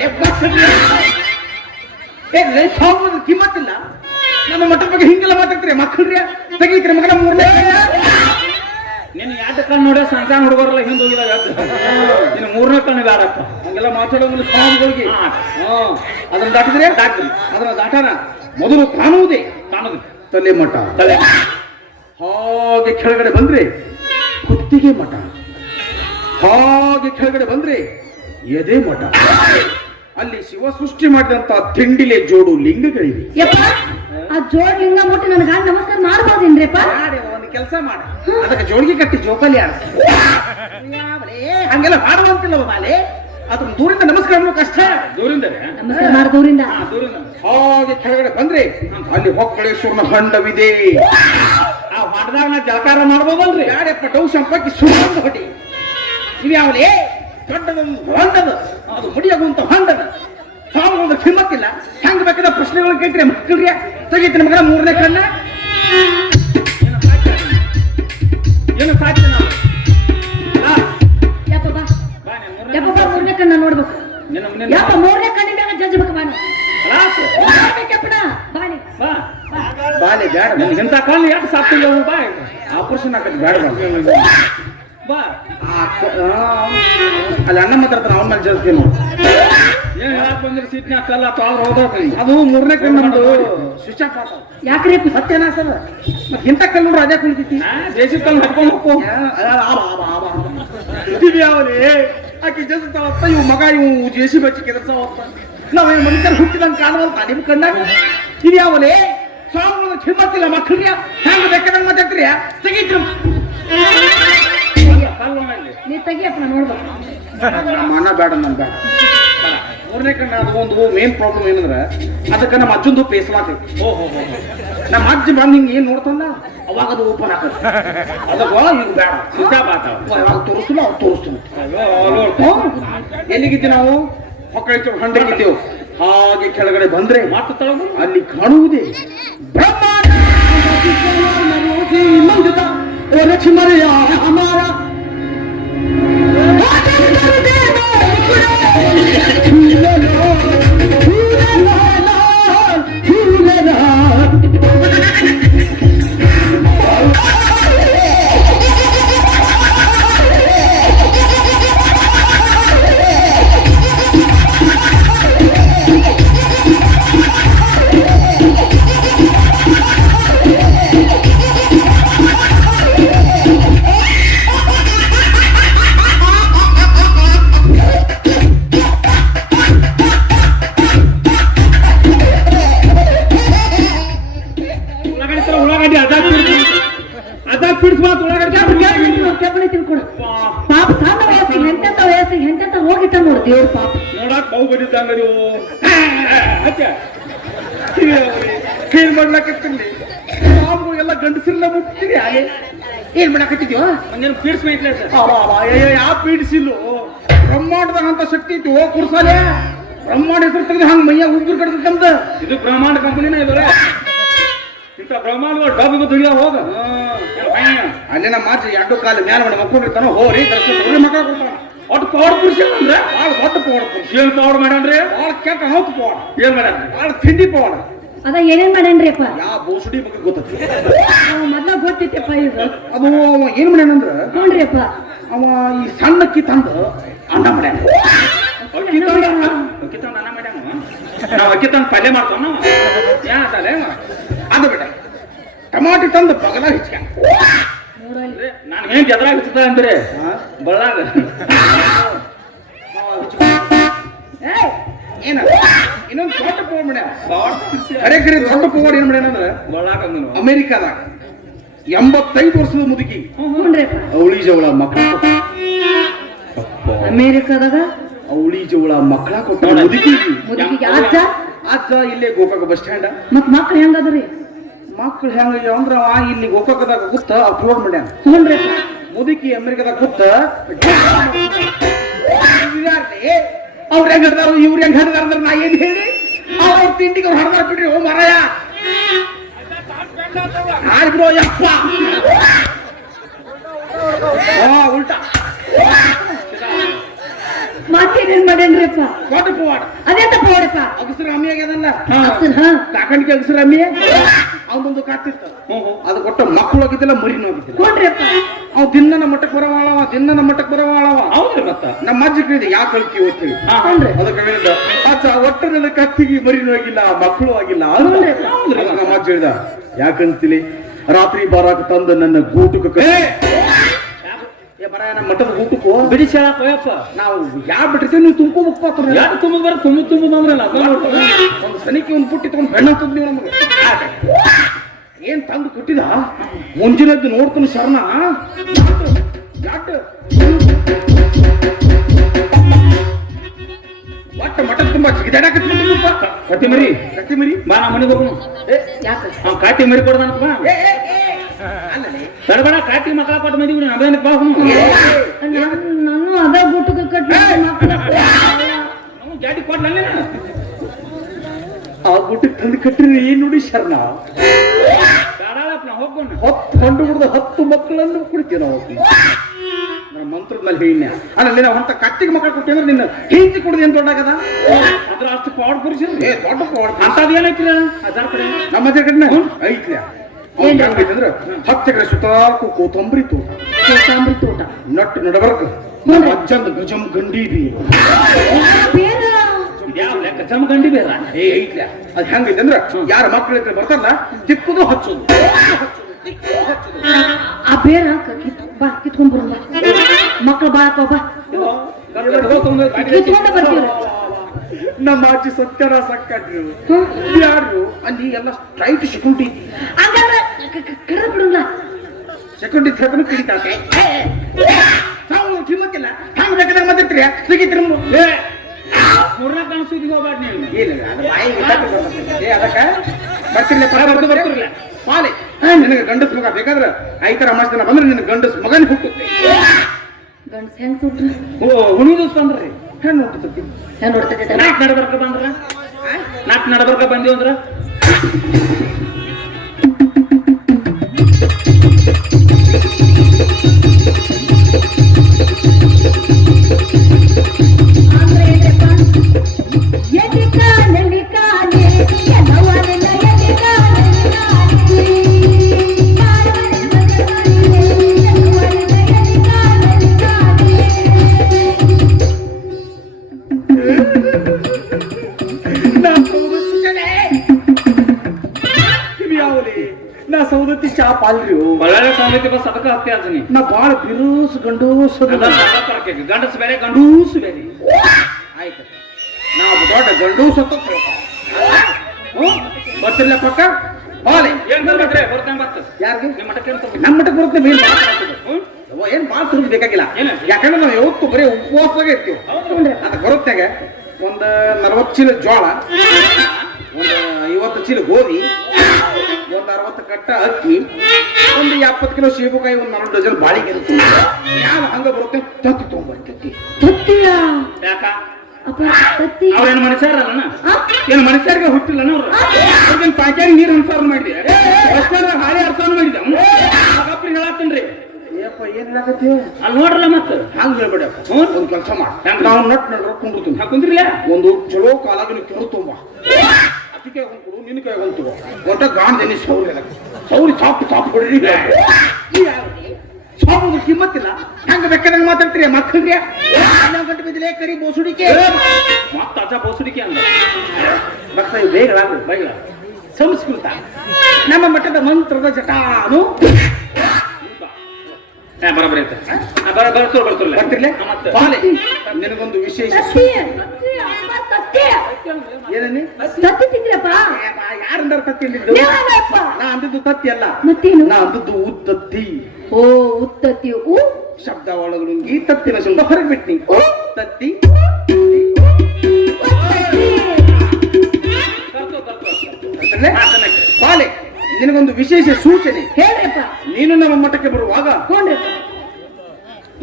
ಕಿಮ್ಮತ್ತಿಲ್ಲ ನಮ್ಮ ಮಠದ ಬಗ್ಗೆ ಹಿಂಗೆಲ್ಲ ಮಾತಾಡ್ತೀರಿ ಮಕ್ಕಳ್ರಿ ತೆಗೀತೀರಿ ಮಗನ ಮೂರನೇ ನಿನ್ನ ಯಾಕೆ ಕಣ್ಣು ನೋಡ್ಯ ಸಂತಾನ ಹುಡುಗರೆಲ್ಲ ಹಿಂದೆ ಹೋಗಿದಾಗ ಇನ್ನು ಮೂರನೇ ಕಣ್ಣು ಬೇಡಪ್ಪ ಹಂಗೆಲ್ಲ ಮಾತಾಡೋದು ಸ್ವಾಮಿಗಳಿಗೆ ಅದನ್ನ ದಾಟಿದ್ರೆ ಅದನ್ನ ದಾಟನ ಮೊದಲು ಕಾಣುವುದೇ ತಲೆ ಮಠ ತಲೆ ಹಾಗೆ ಕೆಳಗಡೆ ಬಂದ್ರೆ ಕುತ್ತಿಗೆ ಮಠ ಹಾಗೆ ಕೆಳಗಡೆ ಬಂದ್ರೆ ಎದೆ ಮಠ ಅಲ್ಲಿ ಶಿವ ಸೃಷ್ಟಿ ಮಾಡಿದಂತ ತಿಂಡಿಲೆ ಜೋಡು ಲಿಂಗಗಳಿವೆ ಯಪ್ಪ ಆ ಜೋಡ್ ಲಿಂಗ ಮುಟ್ಟಿ ನನ್ನ ಗಂಡ ನಮಸ್ಕಾರ ಮಾಡ್ಬೋದೇನ್ರಿಪ್ಪ ಒಂದು ಕೆಲಸ ಮಾಡ ಅದಕ್ಕೆ ಜೋಡಿಗೆ ಕಟ್ಟಿ ಜೋಕಾಲಿ ಆಡ ಹಂಗೆಲ್ಲ ಮಾಡುವಂತಿಲ್ಲ ಬಾಲೆ ಅದನ್ನ ದೂರಿಂದ ನಮಸ್ಕಾರ ಮಾಡೋ ಕಷ್ಟ ದೂರಿಂದ ನಮಸ್ಕಾರ ಮಾಡ್ದವ್ರಿಂದ ಹಾಗೆ ಕೆಳಗಡೆ ಬಂದ್ರೆ ಅಲ್ಲಿ ಹೊಕ್ಕಳೇಶ್ವರನ ಹೊಂಡವಿದೆ ಆ ಹೊಂಡದಾಗ ನಾ ಜಲಕಾರ ಮಾಡ್ಬೋದಲ್ರಿ ಯಾರಪ್ಪ ಡೌ ಸಂಪಕ್ಕೆ ಸುಗಂಧ ಹೊಡಿ ಇವ್ಯಾವಲೇ ದೊಡ್ಡದೊಂದು ಹೊಂಡದ ಅದು ಮುಡಿಯಾಗುವಂತ ಹೊಂಡದ ಸಾವು ಕಿಮ್ಮತ್ತಿಲ್ಲ ಹೆಂಗ್ ಬೇಕಾದ ಪ್ರಶ್ನೆಗಳು ಕೇಳ್ರಿ ಮಕ್ಕಳ್ರಿ ತೆಗೀತೀನಿ ಮಗನ ಮೂರನೇ ಕಣ್ಣ ಏನು ಸಾಧ್ಯ ನಾವು ಯಪ್ಪ ಬಾ ಯಪ್ಪ ಬಾ ಮೂರನೇ ಕಣ್ಣ ನೋಡ್ಬೇಕು ಯಪ್ಪ ಮೂರನೇ ಕಣ್ಣಿಂದ ಜಜ್ಬೇಕು ಬಾನು ನೋಡ್ಬೇಕಪ್ಪಣ ಬಾನಿ ಬಾ ಬಾಲೆ ಬ್ಯಾಡ ಇಂಥ ಕಣ್ಣು ಯಾಕೆ ಸಾಕ್ತಿಲ್ಲ ಬಾ ಆಪರೇಷನ್ ಹಾಕಿ ಬ್ಯಾಡ ಬಾ ಅಲ್ಲಿ ಅಣ್ಣ ಮಾತಾಡ್ತಾನೆ ಅವನ ಮೇಲೆ ಜಲ್ತೀನಿ ಏನ್ ಹೇಳಕ್ ಬಂದ್ರಿ ಸೀಟ್ನ್ಯಾಗ ಕಲ್ಲ ತಾವ್ರ ಹೋದ್ರಿ ಅದು ಮೂರನೇ ಕಣ್ಣು ನಮ್ದು ಸ್ವಿಚ್ ಆಫ್ ಆತ ಯಾಕ್ರಿ ಸತ್ಯನಾ ಸರ್ ಮತ್ತೆ ಇಂಥ ಕಲ್ಲು ನೋಡ್ರಿ ಅದೇ ಕುಳಿತೈತಿ ದೇಶದ ಕಲ್ಲು ಹತ್ಕೊಂಡು ಹೋಗ್ಕೋ ಯಾವಲೇ ಆಕಿ ಜಲ್ತಾವತ್ತ ಇವ್ ಮಗ ಇವು ಜೇಸಿ ಬಚ್ಚಿ ಕೆದರ್ಸಾವತ್ತ ನಾವೇನು ಮನುಷ್ಯರು ಹುಟ್ಟಿದಂಗೆ ಕಾಣುವಂತ ನಿಮ್ ಕಣ್ಣಾಗ ಇದ್ಯಾವಲೇ ಸ್ವಾಮಿಗಳ ಕಿಮ್ಮತ್ತಿಲ್ಲ ಮಕ್ಕಳ್ರಿ ಹೆಂಗ್ ಬೇಕಾದಂಗೆ ಮಾತಾಡ್ತೀರಿ ತೆಗೀತ್ರಿ ನೀ ತೆಗಿಯಪ್ಪ ನಾ ನೋಡ್ಬೇಕು ನಮ್ಮ ಅಣ್ಣ ಬೇಡ ನನ್ ಬೇಡ ಮೂರನೇ ಕಣ್ಣ ಅದು ಒಂದು ಮೇನ್ ಪ್ರಾಬ್ಲಮ್ ಏನಂದ್ರೆ ಅದಕ್ಕೆ ನಮ್ಮ ಅಜ್ಜಂದು ಪೇಸ್ಲಾತೈತಿ ನಮ್ಮ ಅಜ್ಜ ಬಂದ್ ಹಿಂಗೆ ಏನ್ ನೋಡ್ತಾನ ಅವಾಗ ಅದು ಓಪನ್ ಆಗತ್ತೆ ಅದಕ್ಕ ಈಗ ಬೇಡ ಯಾವಾಗ ತೋರಿಸ್ತಿಲ್ಲ ಅವ್ರು ತೋರಿಸ್ತೀನಿ ಎಲ್ಲಿಗಿದ್ವಿ ನಾವು ಮಕ್ಕಳ ಹಂಡ್ರಿಗಿದ್ದೇವು ಹಾಗೆ ಕೆಳಗಡೆ ಬಂದ್ರೆ ಅಲ್ಲಿ ಕಾಣುವುದೇ ಬ್ರಹ್ಮಾಂಡ ಹಮಾರ ಪಾಪ ನೋಡಾಕ್ ಬಾಹುಬಲಿ ಇದ್ದಂಗ ನೀವು ಅಚ್ಚ ಏನ್ ಮಾಡ್ಲಾಕತ್ತಿರ್ಲಿ ನಾವು ಎಲ್ಲ ಗಂಡಸರೆಲ್ಲ ಮುಟ್ತೀವಿ ಏನ್ ಮಾಡಾಕತ್ತಿದ್ಯೋ ಒಂದೇನು ಪೀಡ್ಸ್ ಮೈತ್ಲೆ ಸರ್ ಯಾವ ಪೀಡಿಸಿಲ್ಲು ಬ್ರಹ್ಮಾಂಡದಾಗ ಅಂತ ಶಕ್ತಿ ಐತಿ ಓ ಕುರ್ಸಾಲೆ ಬ್ರಹ್ಮಾಂಡ ಹೆಸರು ತೆಗೆದು ಹಂಗ ಮೈಯ ಉಗ್ರು ಕಡ್ದಂತ ಇದು ಬ್ರಹ್ಮಾಂಡ ಕಂಪನಿನ ಇದರ ಇಂಥ ಬ್ರಹ್ಮಾಂಡಗಳು ಡಬ್ಬಿ ದುಡಿಯ ಹೋಗ ಅಲ್ಲೇ ನಮ್ಮ ಮಾಜಿ ಎರಡು ಕಾಲ ಮ್ಯಾಲ ಮಾಡಿ ಮಕ್ಕೊಂಡಿರ್ತಾನ ಹೋರಿ ದರ್ಶನ ಹೋರಿ ಮಕ್ಕಳ ಕೊಡ್ತಾನ ಒಟ್ಟು ಪೌಡ್ ಪುರುಷ ಅಂದ್ರೆ ಭಾಳ ದೊಡ್ಡ ಪವಾಡ ಪುರುಷ ಏನ್ ಪೌಡ್ ಮಾಡ್ಯಾನ್ರಿ ಭಾಳ ಕೆಟ್ಟ ಹೌದು ಪವಾಡ ಏನ್ ಮಾಡ್ಯಾನ್ರಿ ಭಾಳ ತಿಂಡಿ ಪವಾಡ ಅದ ಏನೇನ್ ಮಾಡೇನ್ರಿಪ್ಪ ಯಾವ ಬೋಸುಡಿ ಬಗ್ಗೆ ಗೊತ್ತೈತಿ ಅವ ಮೊದ್ಲ ಗೊತ್ತಿತ್ತಪ್ಪ ಇದು ಅದು ಅವ ಏನ್ ಮಾಡ್ಯಾನಂದ್ರ ನೋಡ್ರಿಪ್ಪ ಅವ ಈ ಸಣ್ಣ ಅಕ್ಕಿ ತಂದು ಅನ್ನ ಮಾಡ್ಯಾನ ಅಕ್ಕಿ ತಂದು ಅನ್ನ ಮಾಡ್ಯಾನ ನಾವ್ ಅಕ್ಕಿ ತಂದು ಪಲ್ಯ ಮಾಡ್ತಾವ ನಾವು ಯಾತಲೆ ಅದು ಬೇಡ ಟಮಾಟಿ ತಂದು ಬಗಲ ಹೆಚ್ಚ್ಯಾನ ನೋಡಲ್ಲಿ ನಾನು ಏನ್ ಎದ್ರಾಗ ಹಚ್ಚದ ಅಂದ್ರೆ ಬಳ್ಳಾಗ ಏಯ್ ಏನ ಇನ್ನೊಂದು ದೊಡ್ಡ ಪವಾಡ ಮಾಡ್ಯಾನ ಕರೆ ಕರೆ ದೊಡ್ಡ ಪವಾಡ ಏನ್ ಮಾಡ್ಯಾನಂದ್ರ ಬಳ್ಳಾಗ ಅಂದನು ಅಮೆರಿಕಾದಾಗ 85 ವರ್ಷದ ಮುದುಕಿ ನೋಡ್ರಿಪ್ಪ ಅವಳಿ ಜವಳ ಮಕ್ಕಳ ಅಮೇರಿಕಾದಾಗ ಅವಳಿ ಜವಳ ಮಕ್ಕಳ ಕೊಟ್ಟ ನೋಡ. ಮುದುಕಿಗೆ ಅಜ್ಜ ಅಜ್ಜ ಇಲ್ಲೇ ಗೋಕಾಕ ಬಸ್ ಸ್ಟ್ಯಾಂಡ್ ಮತ್ ಮಕ್ಳು ಹೆಂಗದ್ರಿ ಮಕ್ಳು ಹೆಂಗ ಅಂದ್ರ ಅವ ಇಲ್ಲಿ ಗೋಕಾಕದಾಗ ಕೂತ ಅಪ್ಲೋಡ್ ಮಾಡ್ಯಾನ ನೋಡ್ರಿಪ್ಪ ಮುದುಕಿ ಅಮೆರಿಕದಾಗ ಕೂತ ಅವ್ರ ಹೆಂಗ್ ಹಿಡ್ದಾರ ಇವ್ರ ಹೆಂಗ್ ಹಿಡ್ದಾರ ಅಂದ್ರೆ ನಾ ಏನ್ ಹೇಳಿ ಅವ್ರ ತಿಂಡಿಗೆ ಅವ್ರು ಹಡ್ದಾರ ಬಿಡ್ರಿ ಓ ಮರಯ ಬಿಡೋ ಯಪ್ಪ ಉಲ್ಟಾ ಮತ್ತೇನೇನ್ ಮಾಡೇನ್ರಿಪ್ಪ ದೊಡ್ಡ ಪವಾಡ ಅದೆಂತ ಪವಾಡಪ್ಪ ಅಗಸರ ಅಮ್ಮಿ ಆಗ್ಯದಲ್ಲ ಅಸಲ್ ಹಾ ಕಾಕಣಿಕೆ ಅಗಸರ ಅಮ್ಮಿ ಅವನೊಂದು ಕಾತಿತ್ತು ಅದು ಕೊಟ್ಟ ಮಕ್ಕಳು ಆಗಿದ್ದಿಲ್ಲ ಮರಿನೂ ಆಗಿದ್ದಿಲ್ಲ ನೋಡ್ರಿಪ್ಪ ಅವ್ ದಿನ ನಮ್ಮ ಮಟ್ಟಕ್ಕೆ ಬರವಾಳವ ದಿನ ನಮ್ಮ ಮಟ್ಟಕ್ಕೆ ಬರವಾಳವ ಹೌದ್ರಿ ಮತ್ತ ನಮ್ಮ ಅಜ್ಜಿ ಕೇಳಿದೆ ಯಾಕೆ ಕಳ್ತಿ ಓದ್ತೀವಿ ನೋಡ್ರಿ ಅದಕ್ಕೆ ಹೇಳಿದ ಅಜ್ಜ ಒಟ್ಟು ನನ್ನ ಕತ್ತಿಗೆ ಮರಿನೂ ಆಗಿಲ್ಲ ಮಕ್ಕಳು ಆಗಿಲ್ಲ ಹೌದ್ರಿ. ಅದಕ್ಕೆ ನಮ್ಮ ಅಜ್ಜ ಹೇಳಿದ ಯಾಕಂತಿಲಿ ರಾತ್ರಿ ಬಾರಾಕ ತಂದು ನನ್ನ ಗೂಟಕ್ಕೆ ಬರ ನಮ್ಮ ಮಠದ ಊಟಕ್ಕೂ ಬಿಡಿಸ್ಯಾಳ ಕೊಯಪ್ಪ ನಾವು ಯಾವ ಬಿಟ್ಟಿರ್ತೀವಿ ನೀವು ತುಂಬ್ಕೋಬೇಕು ಯಾರು ತುಂಬದ್ ಬರ ತುಂಬದ್ ಅಂದ್ರಲ್ಲ ಒಂದು ಸನಿಕೆ ಒಂದು ಪುಟ್ಟಿ ತಗೊಂಡು ಬೆಣ್ಣ ತಂದ್ವಿ ನಮಗೆ ಏನ್ ತಂದು ಕೊಟ್ಟಿದ ಮುಂಜಿನದ್ದು ನೋಡ್ತಾನೆ ಶರಣ ಒಟ್ಟ ಮಠ ತುಂಬಾ ಜಿಗಿದಾಡಕತ್ಬಿಟ್ಟಿದ್ದಪ್ಪ ಕತ್ತಿ ಮರಿ ಬಾ ನಮ್ಮ ಮನೆಗೆ ಹೋಗೋಣ ಯಾಕ ಅವ್ನು ಕಾಟಿ ಮರಿ ಕೊಡ್ದಾನಪ್ಪ ಬಾ ಅಲ್ಲೇ ಬೇಡ ಕಾಟಿ ಮಕ್ಕಳ ಕೊಟ್ಟು ಮದಿವಿ ಅದೇನಕ್ಕೆ ಬಾ ಹೋಗೋಣ ನಾನು ಅದ ಗುಟ್ಟಕ್ಕೆ ಕಟ್ಟಿ ಮಕ್ಕಳ ಅವ್ನು ಜಾಡಿ ಕೊಡ್ಲಲ್ಲ ಆ ಗುಟ್ಟಕ್ಕೆ ತಂದು ಕಟ್ಟಿರಿ ಏನ್ ನೋಡಿ ಶರಣ ಬೇಡಪ್ಪ ನಾ ಹೋಗೋಣ 10 ಗಂಡು ಹುಡ್ದು 10 ಮಕ್ಕಳನ್ನು ಕೊಡ್ತೀವಿ ನಾವು ನನ್ನ ಮಂತ್ರದ ಮೇಲೆ ಹೇಳಿನ ಅಲ್ಲ ನೀನು ಅಂತ ಕತ್ತಿಗೆ ಮಕ್ಕಳು ಕೊಟ್ಟಿ ಅಂದ್ರೆ ನಿನ್ನ ಹಿಂತಿ ಕುಡ್ದು ಏನ್ ದೊಡ್ಡಾಗದ ಅದ್ರ ಅಷ್ಟು ಪವಾಡ ಪುರುಷ ಏ ದೊಡ್ಡ ಪವಾಡ ಅಂತದ್ ಏನೈತಿಲ್ಲ ಅದಾರ ಕಡೆ ನಮ್ಮ ಅಜ್ಜ ಕಡೆ ಐತ್ಲ ಹೆಂಗೈತಂದ್ರ 10 ಎಕರೆ ಸುತ್ತಾಕು ಕೋತಂಬರಿ ತೋಟ ಕೋತಂಬರಿ ತೋಟ ನಟ್ಟು ನಡಬರ್ಕ ಅಜ್ಜಂದ ಗಜಂ ಗಂಡಿ ಬಿ ಬೇರೆ ಯಾವ ಲೆಕ್ಕ ಜಮ್ ಗಂಡಿ ಬೇರ ಏ ಐತ್ಲ ಅದ್ ಹೆಂಗೈತೆ ಅಂದ್ರ ಯಾರ ಮಕ್ಕಳ ಹತ್ರ ಬರ್ತಾರಲ್ಲ ತಿಕ್ಕುದು ಹಚ್ಚೋದು ಆ ಬೇರ ಬಾ ಕಿತ್ಕೊಂಡ್ ಬರೋಣ ಮಕ್ಕಳು ಬಾಳಕ ಬಾ ಕಿತ್ಕೊಂಡ ಬರ್ತೀವಿ ನಮ್ಮ ಅಜ್ಜಿ ಸತ್ಯನ ಸಕ್ಕಟ್ರು ಯಾರು ಅಲ್ಲಿ ಎಲ್ಲ ಸ್ಟ್ರೈಟ್ ಸೆಕ್ಯೂರಿಟಿ ಹಂಗಾದ್ರೆ ಕಡ ಬಿಡಲ್ಲ ಸೆಕ್ಯೂರಿಟಿ ಥೇಪನು ಕಿಡಿತಾತೆ ನಾವು ಕಿಮ್ಮತ್ತಿಲ್ಲ ಹಂಗ ಬೇಕಾದ್ರೆ ಮತ್ತಿರ್ತೀರಿ ಸಿಗಿತ್ರಿ ಮೂರನೇ ಕಾಣಿಸೋದಿ ಹೋಗ್ಬಾರ್ದು ನೀವು ಇಲ್ಲ ಅದು ಬಾಯಿಗೆ ಏ ಅದಕ್ಕ ಬರ್ತಿರ್ಲಿ ಪರ ಬರ್ದು ಬರ್ತಿರ್ಲಿ ಪಾಲೆ ನಿನಗೆ ಗಂಡಸ್ ಮಗ ಬೇಕಾದ್ರೆ ಐತರ ಅಮಾಸ್ ದಿನ ಬಂದ್ರೆ ನಿನ್ನ ಗಂಡಸ್ ಮಗನ ಹುಟ್ಟುತ್ತೆ ಗಂಡಸ್ ಹೆಂಗ್ ಸುಟ್ರಿ ಹುಣಿ ದಿವಸ ಬಂದ್ರಿ ಹೆಣ್ಣು ಹುಟ್ಟುತ್ತೆ ಹೆಂಗ್ ನೋಡ್ತೈತೆ ನಾಲ್ಕು ನಡಬರ್ಕ ಬಂದ್ರ ನಾಲ್ಕು ನಡಬರ್ಕ ಬಂದಿವಿ ಅಂದ್ರ ಅಂದ್ರೆ ಏನಪ್ಪ ಎದಿ ಕಾಲಲ್ಲಿ ಕಾಲೇ ಎದವರೆಲ್ಲ ಎದಿ ಕಾಲಲ್ಲಿ ಕಾಲೇ ಮಾರವರೆ ಮಗವರೆ ಎದವರೆಲ್ಲ ಎದಿ ಕಾಲಲ್ಲಿ ಕಾಲೇ ನಾ ಸೌದತ್ತಿ ಚಾ ಪಾಲ್ರಿ ಬಳ್ಳಾರಿ ಸೌಂದರ್ಯ ಬಸ್ ಅದಕ್ಕ ಹತ್ತಿ ಅಜ್ಜನಿ ನಾ ಬಾಳ ಬಿರುಸು ಗಂಡೂಸು ಗಂಡಸ್ ಬೇರೆ ಗಂಡೂಸ್ ಬೇರೆ ಆಯ್ತು ನಾವು ದೊಡ್ಡ ಗಂಡೂಸು ಅಂತ ಬರ್ತಿರ್ಲ ಪಕ್ಕ ಬಾಲೆ ಏನ್ ಬರ್ಬೇಕ್ರಿ ಬರ್ತಾನೆ ಬರ್ತದೆ ಯಾರಿಗೆ ನಿಮ್ಮ ಮಠಕ್ಕೆ ಏನ್ ತಗೊಂಡ್ ನಮ್ಮ ಮಟ್ಟಕ್ಕೆ ಬರುತ್ತೆ ಬೇರೆ ಏನ್ ಬಾಳ್ ತಿರುಗಿ ಬೇಕಾಗಿಲ್ಲ ಏನು? ಯಾಕಂದ್ರೆ ನಾವು ಯಾವತ್ತು ಬರೀ ಉಪವಾಸದಾಗೆ ಇರ್ತೀವಿ ಹ್ಞೂನ್ರಿ. ಅದ ಬರುತ್ತಾಗ ಒಂದ್ 40 ಚೀಲ ಜೋಳ, ಒಂದ್ 50 ಚೀಲ ಗೋಧಿ, ಒಂದ್ 60 ಕಟ್ಟ ಅಕ್ಕಿ, ಒಂದು 70 ಕಿಲೋ ಸೇಬುಕಾಯಿ, ಒಂದ್ 4 ಡಜನ್ ಬಾಳಿಕೆ ಯಾವ ಹಂಗ ಬರುತ್ತೆ ತತ್ತಿ ತೊಗೊಂಡ್ಬರ್ತೈತಿ. ತತ್ತಿಯ ಯಾಕ ಅಪ್ಪ ತತ್ತಿ ಅವ್ರೇನು ಮನುಷ್ಯರಲ್ಲ ಆ? ಏನು ಮನುಷ್ಯರಿಗೆ ಹುಟ್ಟಿಲ್ಲ ಅವ್ರು ಅವ್ರಿಗೇನು ಪಾಕ್ಯಾಗ ನೀರು ಅನ್ಸಾರ ಮಾಡಿದೆ ಹಾಳಿ ಅರ್ಸಾನ ಮಾಡಿದೆ ಹಾಗಪ್ರಿ ಹೇಳತ್ತನ್ರಿ ಏಪ್ಪ ಏನ್ ಹೇಳಕತ್ತಿ ಅಲ್ಲಿ ನೋಡ್ರಲ್ಲ ಮತ್ತ ಹಂಗ ಹೇಳ್ಬೇಡಪ್ಪ. ಒಂದ್ ಕೆಲಸ ಮಾಡ, ಹೆಂಗ್? ನಾವು ನಟ್ ನಡ್ರ ಕುಂಡ್ರತೀವಿ. ಹಾಕುಂದ್ರಿಲ್ಲ ಒಂದು ಚಲೋ ಕಾಲಾಗ ನೀವು ಕೆರು ತುಂಬ ಅದಕ್ಕೆ ಕೊಡು, ನಿನ್ನ ಕೈ ಹೊಂತು ಒಟ್ಟ ಗಾಂಧಿ ಸೌರಿ ಸಾಪ್ ಕೊಡ್ರಿ. ಸಾಪು ಕಿಮ್ಮತ್ತಿಲ್ಲ, ಹಂಗ ಬೇಕಾದಂಗ ಮಾತಾಡ್ತೀರಿ ಮಕ್ಕಳಿಗೆ ಗಂಟೆ ಬಿದ್ದಿಲೆ ಕರಿ ಬೋಸುಡಿಕೆ ಮತ್ತ ಅಜ್ಜ ಬೋಸುಡಿಕೆ ಅಂದ ಬರ್ತಾ ಬೇಗ ಬೇಗ ಸಂಸ್ಕೃತ ನಮ್ಮ ಮಠದ ಮಂತ್ರದ ಜಟಾನು ಬರಬರಿ ಬರ್ತಿರ್ಲೆ ಬರ್ತಿರ್ಲೆ ಮತ್ತೆ ಬಾಲೆ ನಿನಗೊಂದು ವಿಶೇಷ ತತ್ತಿ ತತ್ತಿ ಅಪ್ಪ ತತ್ತಿ ಏನನ್ನಿ ತತ್ತಿ ತಿಂದ್ರಪ್ಪ ಯಾರಂದಾರ ತತ್ತಿ ಅಂದಿದ್ದು? ನೀವಲ್ಲಪ್ಪ. ನಾ ಅಂದಿದ್ದು ತತ್ತಿ ಅಲ್ಲ, ಮತ್ತೇನು? ನಾ ಅಂದದ್ದು ಉತ್ತತ್ತಿ. ಓ ಉತ್ತತ್ತಿ ಉ ಶಬ್ದ ಒಳಗುಂಗಿ ತತ್ತಿನ ಸ್ವಲ್ಪ ಹೊರಗೆ ಬಿಟ್ನಿ. ತತ್ತಿ ಬಾಲೆ ನಿನಗೊಂದು ವಿಶೇಷ ಸೂಚನೆ. ಹೇಳ್ರಪ್ಪ. ನೀನು ನಮ್ಮ ಮಠಕ್ಕೆ ಬರುವಾಗ ಹ್ಞೂನ್ರಪ್ಪ.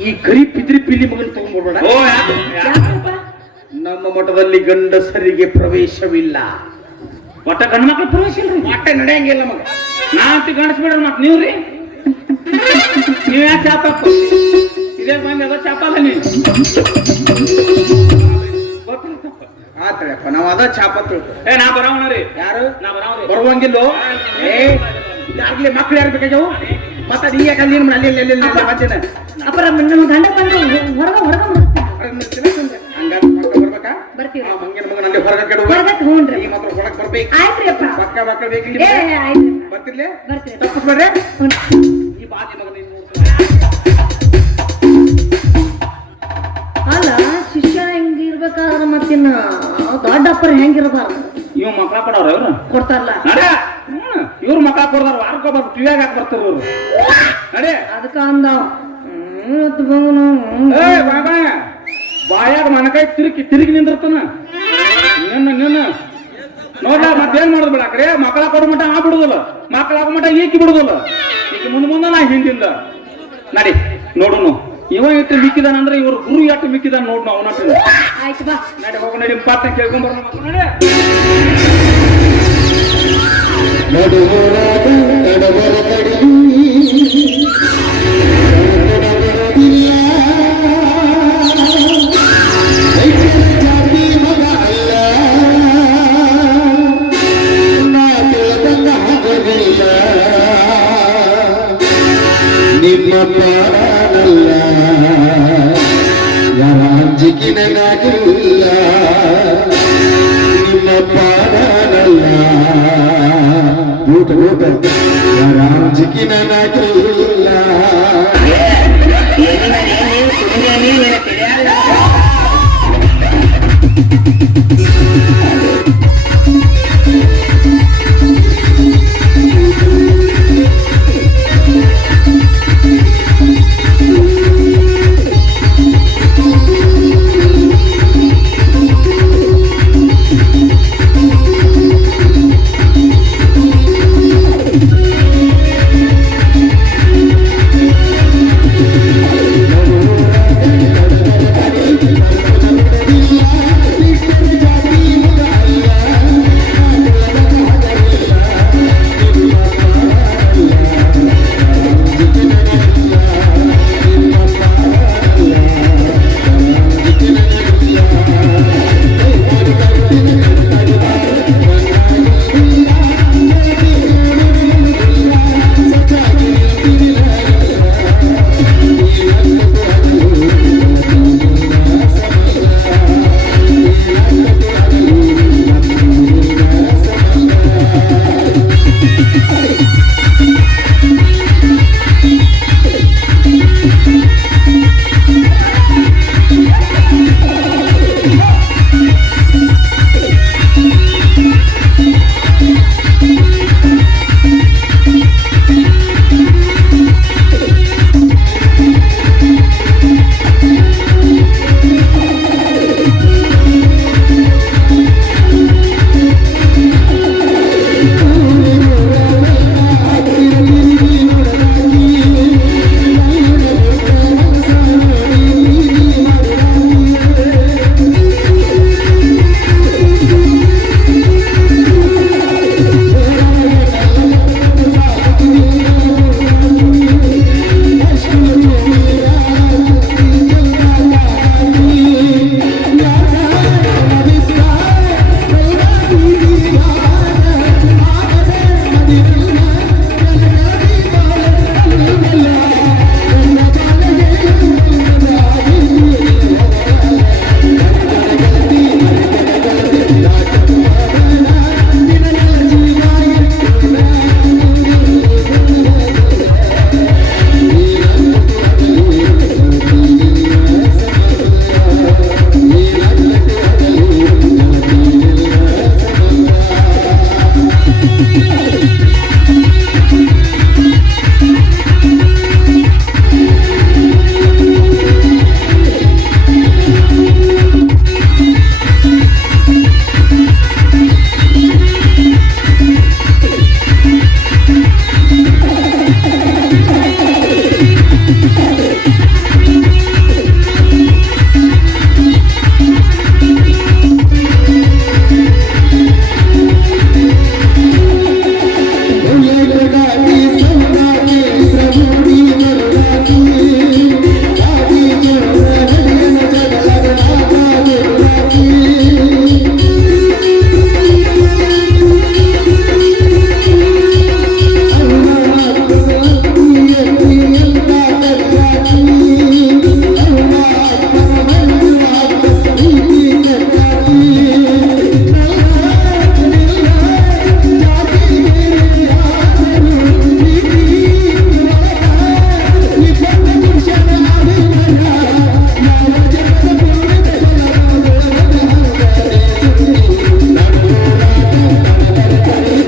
ಈ ಕರಿ ಪಿದ್ರಿ ಪಿಲ್ಲಿ ಮಗನ್ ತಗೊಂಡ್ಬರ್ಬೇಡ. ಓ ಯಾಕೆ ಯಾಕಪ್ಪ? ನಮ್ಮ ಮಠದಲ್ಲಿ ಗಂಡಸರಿಗೆ ಪ್ರವೇಶವಿಲ್ಲ. ಒಟ್ಟ ಗಂಡ ಮಕ್ಳು ಪ್ರವೇಶ ಇಲ್ರಿ ಮಠ ನಡೆಯಂಗಿಲ್ಲ ಮಗ. ನಾ ಅಂತ ಗಣಿಸ್ಬಿಡ್ರಿ ಮತ್ ನೀವ್ರಿ ನೀವ್ ಯಾಕೆ ಚಾಪ ಇದೇ ಬಂದ್ ಅದ ಚಾಪ ಅಲ್ಲ ನೀವು ಆತಳಪ್ಪ, ನಾವು ಅದ ಚಾಪ ತಿಳ್ಕೊ. ಏ ನಾ ಬರೋಣ ರೀ ಯಾರು ನಾ ಬರೋಣ ಬರುವಂಗಿಲ್ಲೋ? ಏ ಯಾರ್ಲಿ ಮಕ್ಳು ಯಾರು ಬೇಕಾಗ್ಯಾವು? ಮತ್ತ ನೀ ಯಾಕೆ ಅಲ್ಲಿ ಅಲ್ಲಿ ಅಲ್ಲಿ ಅಲ್ಲಿ ಮಧ್ಯಾಹ್ನ ಅಪ್ಪರ ನಮ್ಮ ಗಂಡ ಬಂದು ಹೊರಗ ಹಂಗಾರ ಮಕ್ಕ ಬರ್ಬೇಕಾ? ಬರ್ತೀವಿ. ಆ ಮಂಗಿನ ಮಗನ ಅಲ್ಲಿ ಹೊರಗೆ ಕೆಡುವ. ಹೊರಗಕ್ಕೆ ಹ್ಞೂನ್ರಿ. ಈ ಮಾತ್ರ ಹೊರಗೆ ಬರ್ಬೇಕು. ಆಯ್ತ್ರಿ ಅಪ್ಪ. ಪಕ್ಕ ಮಕ್ಕಳು ಬೇಕಿಲ್ಲ. ಏ ಆಯ್ತು ಬರ್ತಿರ್ಲೆ ಬರ್ತೀವಿ. ತಪ್ಪಿಸ್ಬೇಡ್ರೆ ಹ್ಞೂ. ಈ ಬಾಜಿ ಮಗನ ಇನ್ನು ಅಲ್ಲ ಶಿಷ್ಯ ಹೆಂಗಿರ್ಬೇಕಾದ್ರ ಮತ್ತಿನ್ನ ದೊಡ್ಡಪ್ಪರ ಹೆಂಗಿರಬಾರ್ದು ಇವ್ ಮಕ್ಳ ಕೊಡವ್ರ ಇವ್ರು ಕೊಡ್ತಾರಲ್ಲ ನಡೆ ಇವ್ರು ಮಕ್ಳ ಕೊಡ್ದಾರ ವಾರಕ್ಕೊಬ್ಬರು ಟಿವಿಯಾಗ ಹಾಕಿ ಬರ್ತಾರ ಇವ್ರು ನಡೆ ಅದಕ್ಕ ಅಂದಾವ ಏ ಬಾಬಾ ಬಾಯಾಗ ಮನಕಾಯಿ ತಿರುಗಿ ನಿಂದಿರ್ತಾನ ನಿನ್ನ ನೋಡ್ಲ ಮತ್ತೇನ್ ಮಾಡುದು ಬಿಡ ಕರೆ ಮಕ್ಕಳ ಕೊಡ ಮಟ್ಟ ಆ ಬಿಡುದಿಲ್ಲ ಮಕ್ಕಳ ಆಗೋ ಮಟ್ಟ ಈಕಿ ಬಿಡುದಿಲ್ಲ ಈಕಿ ಮುಂದೆ ನಾ ಹಿಂದಿಂದ ನಡಿ ನೋಡುನು ಇವ ಎಷ್ಟು ಮಿಕ್ಕಿದಾನ ಅಂದ್ರೆ ಇವ್ರು ಗುರು ಎಷ್ಟು ಮಿಕ್ಕಿದಾನ ನೋಡ್ ನಾವು ಅವನ ಆಯ್ತು ಬಾ ನಡಿ ಹೋಗ ನಡಿ ಪಾತ್ರ ಕೇಳ್ಕೊಂಡ್ ಬರೋಣ ನಡೆ ನಿಮ್ಮ ಪಾಡಲ್ಲ ಯಾರ ಅಂಜಿಕಿನ ನಾಗಿಲ್ಲ ನಿಮ್ಮ ಪಾಡಲ್ಲ ಊಟ ಯಾರ ಅಂಜಿಕಿನ ನಾಗಿಲ್ಲ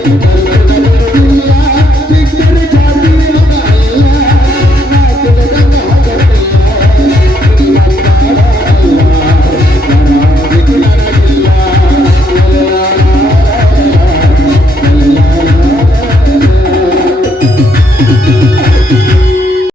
ನ